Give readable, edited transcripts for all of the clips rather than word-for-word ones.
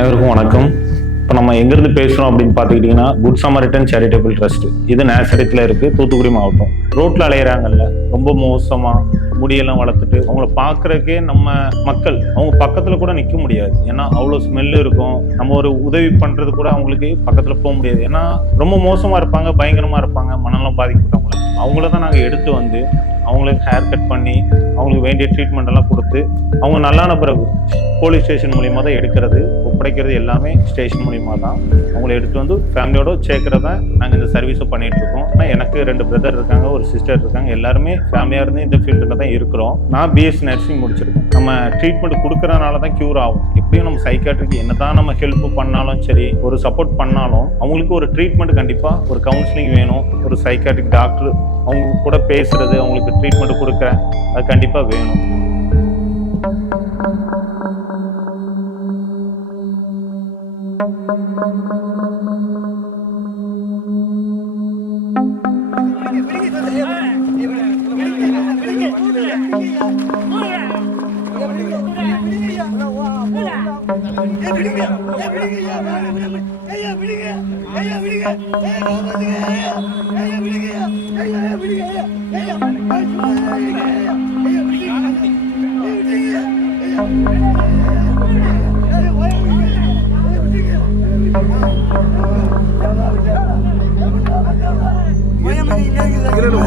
அனைவருக்கும் வணக்கம். இப்போ நம்ம எங்கேருந்து பேசுகிறோம் அப்படின்னு பார்த்துக்கிட்டிங்கன்னா குட் சமரிட்டன் சேரிட்டபிள் ட்ரஸ்ட். இது நேசரத்தில் இருக்குது, தூத்துக்குடி மாவட்டம். ரோட்டில் அலையிறாங்கல்ல, ரொம்ப மோசமாக முடியெல்லாம் வளர்த்துட்டு அவங்கள பார்க்குறக்கே நம்ம மக்கள் அவங்க பக்கத்தில் கூட நிற்க முடியாது. ஏன்னா அவ்வளோ ஸ்மெல்லு இருக்கும். நம்ம ஒரு உதவி பண்ணுறது கூட அவங்களுக்கு பக்கத்தில் போக முடியாது. ஏன்னா ரொம்ப மோசமாக இருப்பாங்க, பயங்கரமாக இருப்பாங்க, மனநலம் பாதிக்கப்பட்டவங்கள. அவங்கள தான் நாங்கள் எடுத்து வந்து அவங்களுக்கு ஹேர் கட் பண்ணி அவங்களுக்கு வேண்டிய ட்ரீட்மெண்ட் எல்லாம் கொடுத்து அவங்க நல்லான பிறகு போலீஸ் ஸ்டேஷன் மூலியமாக தான் எடுக்கிறது, ஒப்படைக்கிறது எல்லாமே ஸ்டேஷன் மூலியமாக தான். அவங்கள எடுத்து வந்து ஃபேமிலியோட சேர்க்கறத நாங்கள் இந்த சர்வீஸை பண்ணிட்டு இருக்கோம். ஆனால் எனக்கு 2 பிரதர் இருக்காங்க, ஒரு சிஸ்டர் இருக்காங்க. எல்லாருமே ஃபேமிலியாக இருந்து இந்த ஃபீல்டில் தான் இருக்கிறோம். நான் பிஎஸ்சி நர்சிங் முடிச்சிருக்கேன். நம்ம ட்ரீட்மெண்ட் கொடுக்கறதுனால தான் க்யூர் ஆகும். எப்படியும் நம்ம சைக்காட்ரிக்கு என்ன தான் நம்ம ஹெல்ப் பண்ணாலும் சரி, ஒரு சப்போர்ட் பண்ணாலும் அவங்களுக்கு ஒரு ட்ரீட்மெண்ட் கண்டிப்பாக, ஒரு கவுன்சிலிங் வேணும். ஒரு சைக்காட்ரிக் டாக்டர் அவங்க கூட பேசுறது, அவங்களுக்கு ட்ரீட்மெண்ட் கொடுக்க அது கண்டிப்பாக வேணும்.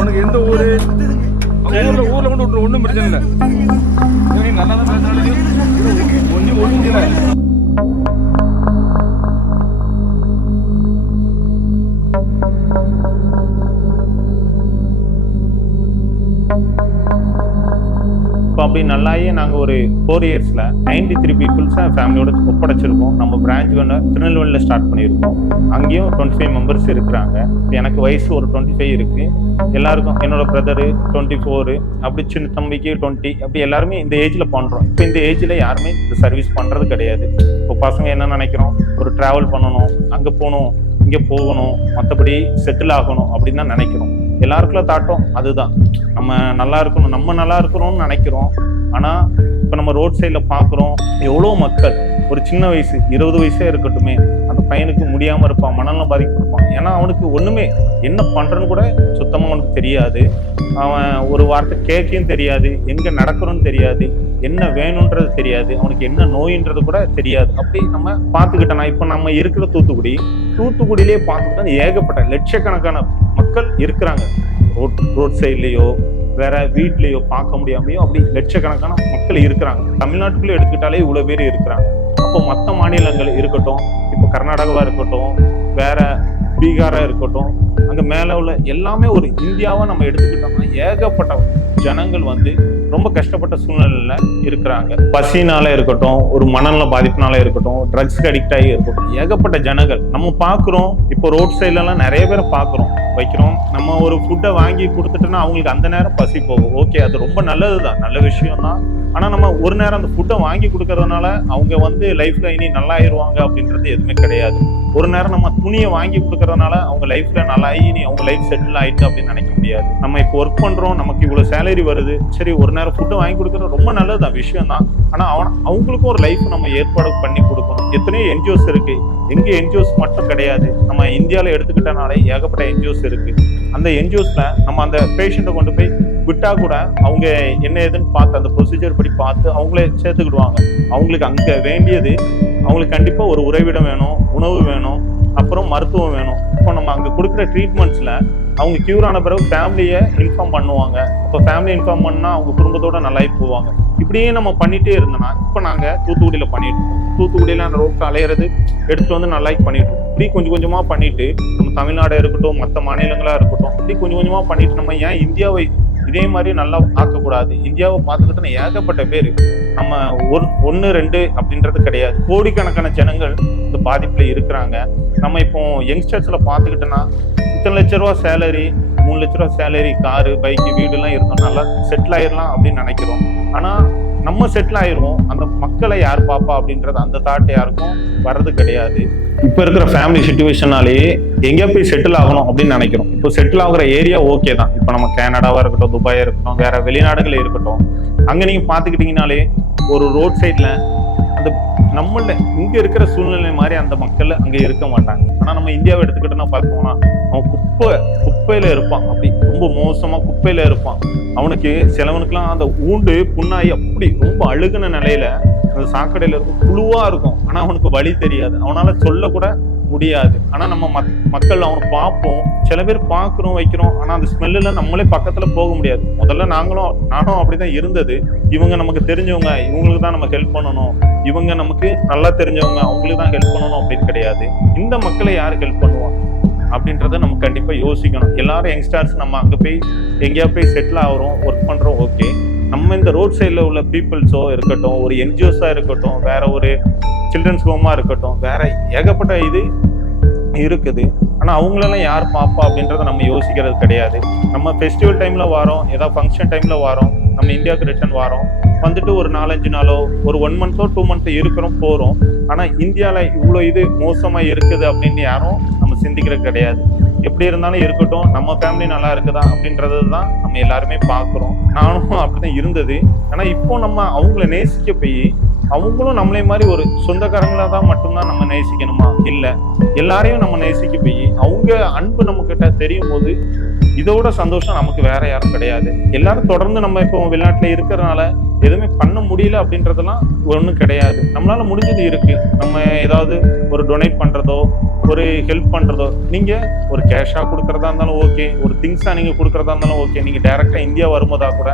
உனக்கு எந்த ஊரு? ஊர்ல கொண்டு விட்டு ஒன்றும் பிரச்சனை இல்லை. நல்லா தான் பேசுறாங்க, ஒன்றும் முடியல. இப்போ அப்படி நல்லாயே நாங்கள் ஒரு 4 இயர்ஸில் 93 பீப்புள்ஸை ஃபேமிலியோட ஒப்படைச்சிருக்கோம். நம்ம பிரான்ச் வந்து திருநெல்வேலியில் ஸ்டார்ட் பண்ணியிருக்கோம். அங்கேயும் 25 மெம்பர்ஸ் இருக்கிறாங்க. எனக்கு வயசு ஒரு 25 இருக்குது. எல்லாருக்கும் என்னோட பிரதரு 24, அப்படி சின்ன தம்பிக்கு 20, அப்படி எல்லாருமே இந்த ஏஜில் பண்ணுறோம். இப்போ இந்த ஏஜில் யாருமே இந்த சர்வீஸ் பண்ணுறது கிடையாது. இப்போ பசங்க என்ன நினைக்கிறோம், ஒரு ட்ராவல் பண்ணணும், அங்கே போகணும், இங்கே போகணும், மற்றபடி செட்டில் ஆகணும் அப்படின்னு தான் நினைக்கிறோம். எல்லாருக்குள்ள தாட்டம் அதுதான், நம்ம நல்லா இருக்கணும், நம்ம நல்லா இருக்கிறோம்னு நினைக்கிறோம். ஆனால் இப்போ நம்ம ரோட் சைடில் பார்க்குறோம், எவ்வளோ மக்கள் ஒரு சின்ன வயசு 20 வயசே இருக்கட்டுமே, அந்த பையனுக்கு முடியாமல் இருப்பான், மனநலம் பாதிக்கப்பட்டிருப்பான். ஏன்னா அவனுக்கு ஒன்றுமே என்ன பண்ணுறன்னு கூட சுத்தமாக அவனுக்கு தெரியாது. அவன் ஒரு வார்த்தை கேட்கவும் தெரியாது, எங்கே நடக்கிறோன்னு தெரியாது, என்ன வேணுன்றது தெரியாது, அவனுக்கு என்ன நோயின்றது கூட தெரியாது. அப்படி நம்ம பார்த்துக்கிட்டோம்னா இப்போ நம்ம இருக்கிற தூத்துக்குடியிலே பார்த்துக்கிட்டா ஏகப்பட்ட லட்சக்கணக்கான மக்கள் இருக்கிறாங்க. ரோட் சைட்லேயோ வேற வீட்லேயோ பார்க்க முடியாமையோ அப்படி லட்சக்கணக்கான மக்கள் இருக்கிறாங்க. தமிழ்நாட்டுக்குள்ளே எடுத்துக்கிட்டாலே இவ்வளோ பேர் இருக்கிறாங்க. அப்போ மற்ற மாநிலங்கள் இருக்கட்டும், இப்போ கர்நாடகாவாக இருக்கட்டும், வேற பீகாராக இருக்கட்டும், அங்கே மேலே உள்ள எல்லாமே ஒரு இந்தியாவை நம்ம எடுத்துக்கிட்டோம்னா ஏகப்பட்ட ஜனங்கள் வந்து ரொம்ப கஷ்டப்பட்ட சூழ்நிலையில் இருக்கிறாங்க. பசினால இருக்கட்டும், ஒரு மனநல பாதிப்புனால இருக்கட்டும், ட்ரக்ஸ்க்கு அடிக்ட் ஆகி இருக்கட்டும், ஏகப்பட்ட ஜனங்கள் நம்ம பார்க்குறோம். இப்போ ரோட் சைட்லலாம் நிறைய பேரை பார்க்குறோம், வைக்கிறோம். நம்ம ஒரு ஃபுட்டை வாங்கி கொடுத்துட்டோன்னா அவங்களுக்கு அந்த நேரம் பசி போகும். ஓகே, அது ரொம்ப நல்லது தான், நல்ல விஷயம் தான். ஆனால் நம்ம ஒரு நேரம் அந்த ஃபுட்டை வாங்கி கொடுக்கறதுனால அவங்க வந்து லைஃப்ல இனி நல்லா ஆயிடுவாங்க அப்படின்றது எதுவுமே கிடையாது. ஒரு நேரம் நம்ம துணியை வாங்கி கொடுக்கறதுனால அவங்க லைஃப்ல நல்லா ஆகி இனி அவங்க லைஃப் செட்டில் ஆயிட்டு அப்படின்னு நினைக்க முடியாது. நம்ம இப்போ ஒர்க் பண்றோம், நமக்கு இவ்வளவு சேலரி வருது, சரி ஒரு நேரம் ஃபுட்டை வாங்கி கொடுக்கறது ரொம்ப நல்லதுதான், விஷயம் தான். ஆனா அவங்களுக்கும் ஒரு லைஃப் நம்ம ஏற்பாடு பண்ணி கொடுக்கணும். எத்தனையோ என்ஜிஓஸ் இருக்கு, எங்க என்ஜிஓஸ் மட்டும் கிடையாது, நம்ம இந்தியாவில் எடுத்துக்கிட்டனாலே ஏகப்பட்ட என்ஜிஓஸ் இருக்கு. அந்த என்ஜிஓஸ்ல நம்ம அந்த பேஷண்ட்டை கொண்டு போய் விட்டா கூட அவங்க என்ன ஏதுன்னு பார்த்து அந்த ப்ரொசீஜர் படி பார்த்து அவங்களே சேர்த்துக்கிடுவாங்க. அவங்களுக்கு அங்க வேண்டியது, அவங்களுக்கு கண்டிப்பா ஒரு உறைவிடம் வேணும், உணவு வேணும், அப்புறம் மருத்துவம் வேணும். இப்போ நம்ம அங்க கொடுக்குற ட்ரீட்மெண்ட்ஸ்ல அவங்க கியூர் ஆன பிறகு ஃபேமிலியை இன்ஃபார்ம் பண்ணுவாங்க. அப்போ ஃபேமிலி இன்ஃபார்ம் பண்ணா அவங்க குடும்பத்தோட நல்லாயி போவாங்க. இப்படியே நம்ம பண்ணிட்டே இருந்தோம்னா, இப்போ நாங்க தூத்துக்குடியில பண்ணிட்டு இருக்கோம். தூத்துக்குடியில அந்த ரோட்ல அலையிறது எடுத்துட்டு வந்து நல்லா பண்ணிட்டு இருக்கோம். இப்படி கொஞ்சம் கொஞ்சமா பண்ணிட்டு நம்ம தமிழ்நாடு இருக்கட்டும், மற்ற மாநிலங்களா இருக்கட்டும், இப்படி கொஞ்சம் கொஞ்சமா பண்ணிட்டு நம்ம ஏன் இந்தியாவை இதே மாதிரி நல்லா ஆக்கக்கூடாது? இந்தியாவை பார்த்துக்கிட்டோன்னா ஏகப்பட்ட பேர், நம்ம 1 2 அப்படின்றது கிடையாது, கோடிக்கணக்கான ஜனங்கள் இந்த பாதிப்புல இருக்கிறாங்க. நம்ம இப்போ யங்ஸ்டர்ஸ்ல பார்த்துக்கிட்டோன்னா இத்தனை லட்ச ரூபா சேலரி, 3 லட்ச ரூபா சேலரி, காரு, பைக்கு, வீடுலாம் இருந்தோம், நல்லா செட்டில் ஆயிடலாம் அப்படின்னு நினைக்கிறோம். ஆனா நம்ம செட்டில் ஆயிடுவோம், அந்த மக்களை யார் பாப்பா அப்படின்றது அந்த தாட் யாருக்கும் வர்றது கிடையாது. இப்போ இருக்கிற ஃபேமிலி சிச்சுவேஷனாலேயே எங்கே போய் செட்டில் ஆகணும் அப்படின்னு நினைக்கிறோம். இப்போ செட்டில் ஆகுற ஏரியா ஓகே தான். இப்போ நம்ம கனடாவாக இருக்கட்டும், துபாயாக இருக்கட்டும், வேற வெளிநாடுகளே இருக்கட்டும், அங்கே நீங்கள் பார்த்துக்கிட்டிங்கனாலே ஒரு ரோட் சைடில் அந்த நம்மள இங்க இருக்கிற சூழ்நிலை மாதிரி அந்த மக்கள் அங்க இருக்க மாட்டாங்க. ஆனா நம்ம இந்தியாவை எடுத்துக்கிட்டோம்னா பார்த்தோம்னா அவன் குப்பையில இருப்பான், அப்படி ரொம்ப மோசமா குப்பையில இருப்பான். அவனுக்கு சிலவனுக்குலாம் அந்த ஊண்டு புண்ணாயி அப்படி ரொம்ப அழுகுன நிலையில அந்த சாக்கடையில இருக்கும், புழுவா இருக்கும். ஆனா அவனுக்கு வழி தெரியாது, அவனால சொல்ல கூட முடியாது. ஆனா நம்ம மக்கள் அவனை பார்ப்போம், சில பேர் பார்க்கிறோம் வைக்கிறோம், ஆனா அந்த ஸ்மெல்லுல நம்மளே பக்கத்துல போக முடியாது. முதல்ல நானும் அப்படிதான் இருந்தது. இவங்க நமக்கு தெரிஞ்சவங்க, இவங்களுக்கு தான் நம்ம ஹெல்ப் பண்ணணும், இவங்க நமக்கு நல்லா தெரிஞ்சவங்க, அவங்களுக்கு தான் ஹெல்ப் பண்ணணும் அப்படின்னு கிடையாது. இந்த மக்களை யாரு ஹெல்ப் பண்ணுவாங்க அப்படின்றத நம்ம கண்டிப்பா யோசிக்கணும். எல்லாரும் யங்ஸ்டர்ஸ் நம்ம அங்க போய் எங்கேயா போய் செட்டில் ஆகிறோம், ஒர்க் பண்றோம், ஓகே. நம்ம இந்த ரோட் சைடில் உள்ள பீப்புள்ஸோ இருக்கட்டும், ஒரு என்ஜிஓஸா இருக்கட்டும், வேற ஒரு சில்ட்ரன்ஸ் ஹோமா இருக்கட்டும், வேற ஏகப்பட்ட இது இருக்குது. ஆனா அவங்களெல்லாம் யார் பாப்பா அப்படின்றத நம்ம யோசிக்கிறது கிடையாது. நம்ம ஃபெஸ்டிவல் டைம்ல வரோம், ஏதாவது ஃபங்க்ஷன் டைம்ல வரோம், நம்ம இந்தியாவுக்கு ரிட்டர்ன் வரோம், வந்துட்டு ஒரு 4-5 நாளோ ஒரு 1 மந்த்தோ 2 மந்த்தோ இருக்கிறோம் போறோம். ஆனா இந்தியால இவ்வளோ இது மோசமா இருக்குது அப்படின்னு யாரும் நம்ம சிந்திக்கிறது கிடையாது. எப்படி இருந்தாலும் இருக்கட்டும், நம்ம ஃபேமிலி நல்லா இருக்குதா அப்படின்றது தான் நம்ம எல்லாருமே பார்க்குறோம். நானும் அப்படிதான் இருந்தது. ஆனா இப்போ நம்ம அவங்கள நேசிக்க போய் அவங்களும் நம்மளே மாதிரி ஒரு சொந்தக்காரங்களா தான் மட்டும்தான் நம்ம நேசிக்கணுமா? இல்லை, எல்லாரையும் நம்ம நேசிக்க போய் அவங்க அன்பு நம்ம கிட்ட தெரியும் போது இதோட சந்தோஷம் நமக்கு வேற யாரும் கிடையாது. எல்லாரும் தொடர்ந்து நம்ம இப்போ வெளிநாட்டுல இருக்கிறதுனால எதுவுமே பண்ண முடியல அப்படின்றதெல்லாம் ஒன்றும் கிடையாது. நம்மளால முடிஞ்சது இருக்கு. நம்ம ஏதாவது ஒரு டொனேட் பண்றதோ, ஒரு ஹெல்ப் பண்றதோ, நீங்க ஒரு கேஷா கொடுக்கறதா இருந்தாலும் ஓகே, ஒரு திங்ஸா நீங்க கொடுக்கறதா இருந்தாலும் ஓகே. நீங்க டைரக்டா இந்தியா வரும்போதா கூட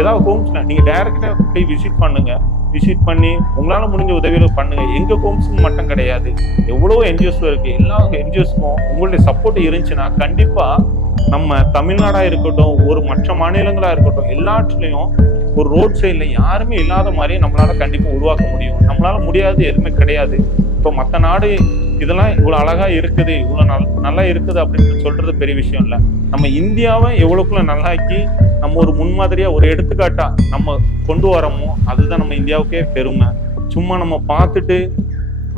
ஏதாவது ஹோம்ஸ்ல நீங்க டைரக்டா போய் விசிட் பண்ணுங்க. விசிட் பண்ணி உங்களால முடிஞ்ச உதவிகளை பண்ணுங்க. எங்க ஹோம்ஸ்க்கு மட்டும் கிடையாது, எவ்வளவோ என்ஜிஓஸ் இருக்கு. எல்லா என்ஜிஓஸ்க்கும் உங்களுடைய சப்போர்ட் இருந்துச்சுன்னா கண்டிப்பா நம்ம தமிழ்நாடா இருக்கட்டும், ஒரு மற்ற மாநிலங்களா இருக்கட்டும், எல்லாத்துலயும் ஒரு ரோட் சைட்ல யாருமே இல்லாத மாதிரியே நம்மளால கண்டிப்பா உருவாக்க முடியும். நம்மளால முடியாது எதுவுமே கிடையாது. இப்போ மற்ற நாடு இதெல்லாம் இவ்வளவு அழகா இருக்குது, இவ்வளவு நல்லா இருக்குது அப்படின்னு சொல்றது பெரிய விஷயம் இல்லை. நம்ம இந்தியாவை எவ்வளவுக்குள்ள நல்லாக்கி நம்ம ஒரு முன்மாதிரியா ஒரு எடுத்துக்காட்டா நம்ம கொண்டு வரோமோ அதுதான் நம்ம இந்தியாவுக்கே பெருமை. சும்மா நம்ம பார்த்துட்டு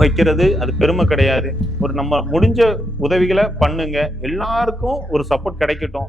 வைக்கிறது அது பெருமை கிடையாது. ஒரு நம்ம முடிஞ்ச உதவிகளை பண்ணுங்க, எல்லாருக்கும் ஒரு சப்போர்ட் கிடைக்கட்டும்.